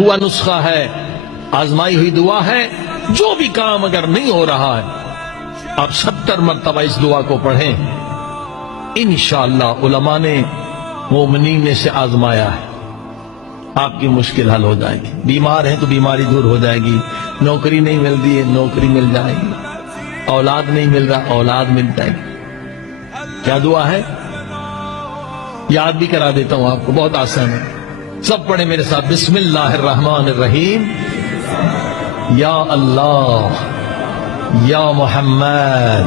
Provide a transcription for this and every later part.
ہوا نسخہ ہے، آزمائی ہوئی دعا ہے. جو بھی کام اگر نہیں ہو رہا ہے آپ 70 مرتبہ اس دعا کو پڑھیں. انشاءاللہ علماء نے مومنین نے سے آزمایا ہے، آپ کی مشکل حل ہو جائے گی. بیمار ہیں تو بیماری دور ہو جائے گی، نوکری نہیں ملتی ہے نوکری مل جائے گی، اولاد نہیں مل رہا اولاد مل جائے گی. کیا دعا ہے یاد بھی کرا دیتا ہوں آپ کو، بہت آسان ہے. سب پڑھیں میرے ساتھ. بسم اللہ الرحمن الرحیم. یا اللہ، یا محمد،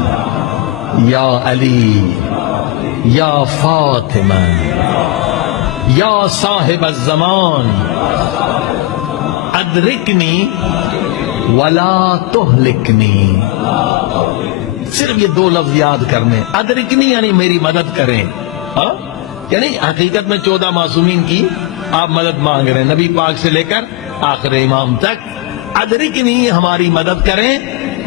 یا علی، یا فاطمہ، یا صاحب الزمان، ادرکنی ولا تہلکنی. صرف یہ 2 لفظ یاد کرنے. ادرکنی یعنی میری مدد کریں، یعنی حقیقت میں 14 معصومین کی آپ مدد مانگ رہے ہیں، نبی پاک سے لے کر آخر امام تک. ادرکنی ہماری مدد کریں،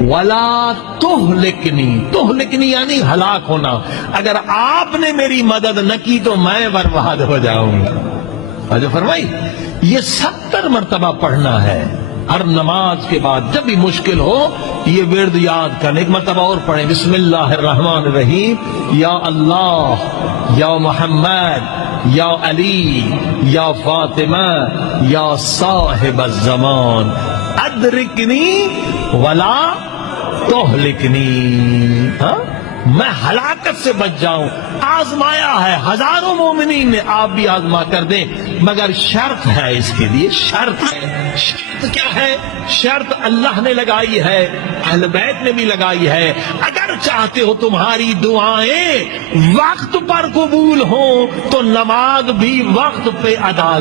ولا تہلکنی. تہلکنی یعنی ہلاک ہونا. اگر آپ نے میری مدد نہ کی تو میں برباد ہو جاؤں گا. جو فرمائی یہ 70 مرتبہ پڑھنا ہے ہر نماز کے بعد. جب بھی مشکل ہو یہ ورد یاد کرنے. ایک مرتبہ اور پڑھیں. بسم اللہ الرحمن الرحیم. یا اللہ، یا محمد، یا علی، یا فاطمہ، یا صاحب الزمان، ادرکنی ولا تہلکنی. میں ہلاکت سے بچ جاؤں. آزمایا ہے ہزاروں مومنین نے، آپ بھی آزما کر دیں، مگر شرط ہے اس کے لیے. شرط ہے. شرط کیا ہے؟ شرط اللہ نے لگائی ہے، اہل بیت نے بھی لگائی ہے. اگر چاہتے ہو تمہاری دعائیں وقت پر قبول ہوں تو نماز بھی وقت پہ ادا